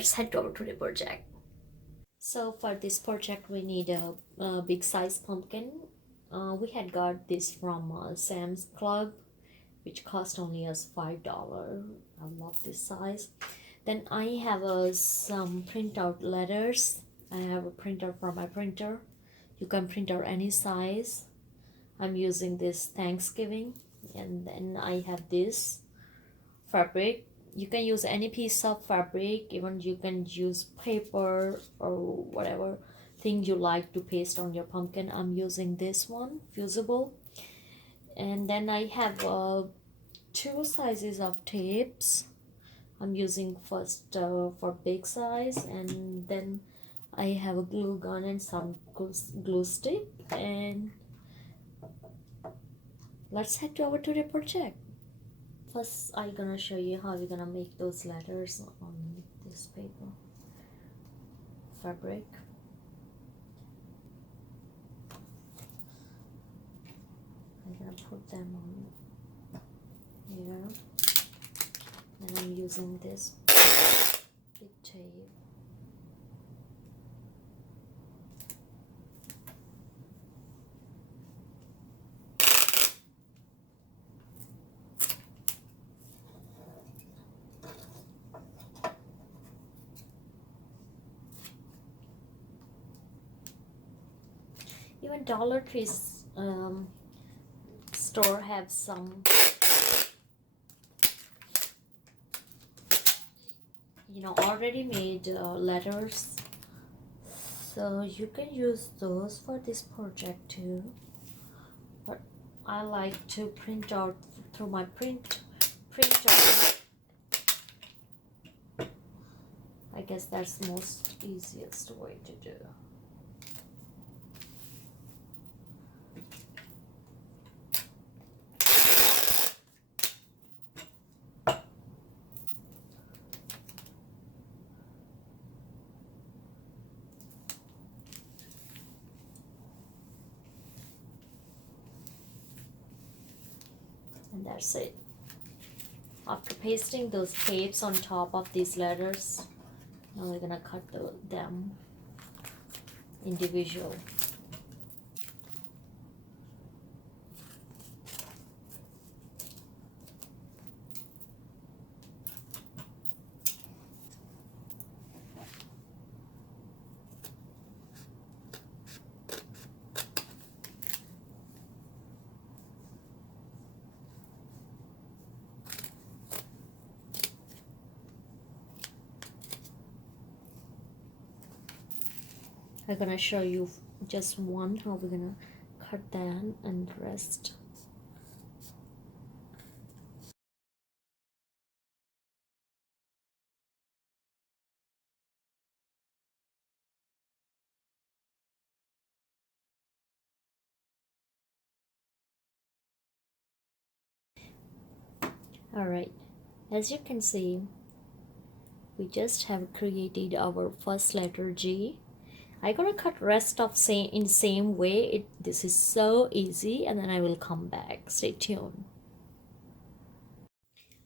let's head over to the project. So for this project we need a big size pumpkin. We had got this from Sam's Club, which cost only us $5. I love this size. Then I have some printout letters. I have a printer from my printer. You can print out any size. I'm using this Thanksgiving. And then I have this fabric. You can use any piece of fabric, even you can use paper or whatever thing you like to paste on your pumpkin. I'm using this one, fusible. And then I have two sizes of tapes. I'm using first for big size, and then I have a glue gun and some glue stick, and let's head over to the project. First I'm gonna show you how we're gonna make those letters on this paper fabric. I'm gonna put them on here, and I'm using this big tape. Even Dollar Tree store have some, already made letters, so you can use those for this project too. But I like to print out through my printer. I guess that's the most easiest way to do. And that's it. After pasting those tapes on top of these letters, now we're gonna cut them individual. I'm gonna show you just one, how we're gonna cut that, and the rest. Alright, as you can see, we just have created our first letter G. I'm gonna cut rest of in same way. This is so easy, and then I will come back. Stay tuned.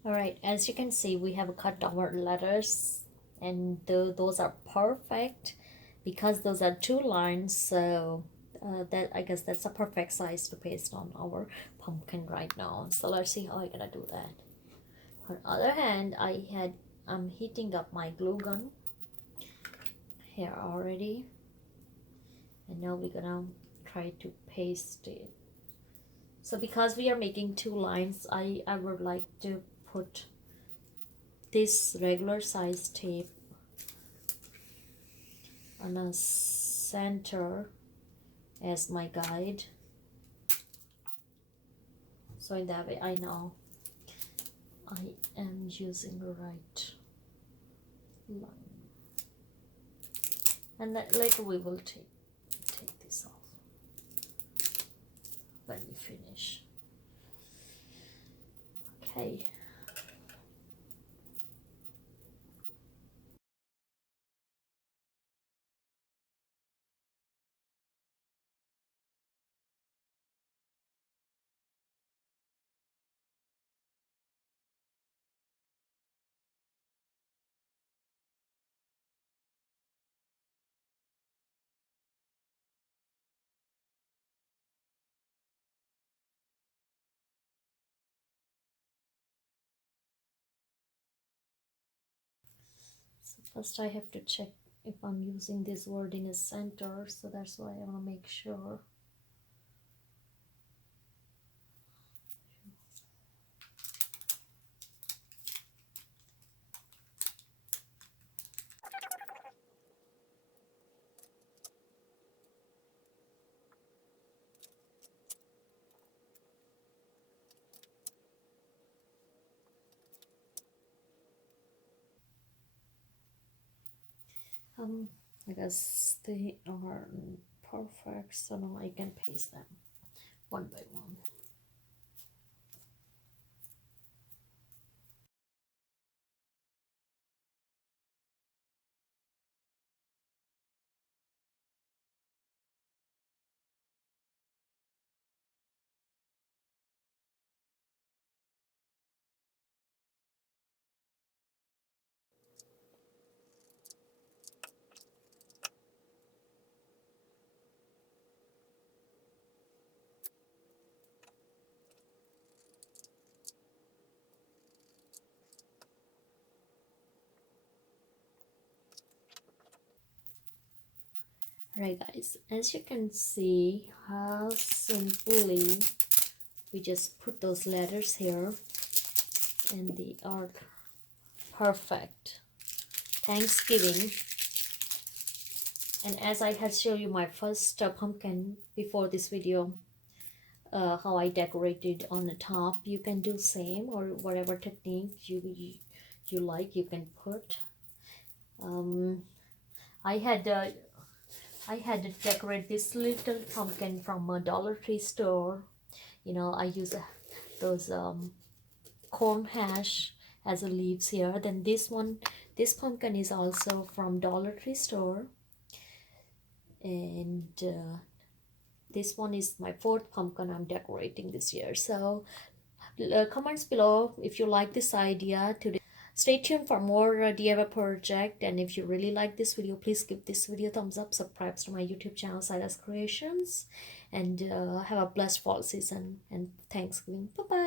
Alright, as you can see, we have cut our letters, and those are perfect because those are two lines, so that I guess that's a perfect size to paste on our pumpkin right now. So let's see how I'm gonna do that. On the other hand, I'm heating up my glue gun here already, and now we're gonna try to paste it. So because we are making two lines, I would like to put this regular size tape on a center as my guide, so in that way I know I am using the right line. And then later we will take this off when we finish. Okay. First I have to check if I'm using this word in a center, so that's why I want to make sure. I guess they are perfect, so now I can paste them one by one. Alright guys, as you can see how simply we just put those letters here and they are perfect. Thanksgiving. And as I had shown you my first pumpkin before this video, how I decorated on the top, you can do same or whatever technique you like, you can put. um, I had to decorate this little pumpkin from a Dollar Tree store. You know, I use those corn hash as a leaves here. Then this pumpkin is also from Dollar Tree store, and this one is my fourth pumpkin I'm decorating this year. So comments below if you like this idea. Stay tuned for more DIY project, and if you really like this video, please give this video a thumbs up, subscribe to my YouTube channel Silas Creations, and have a blessed fall season and Thanksgiving. Bye bye.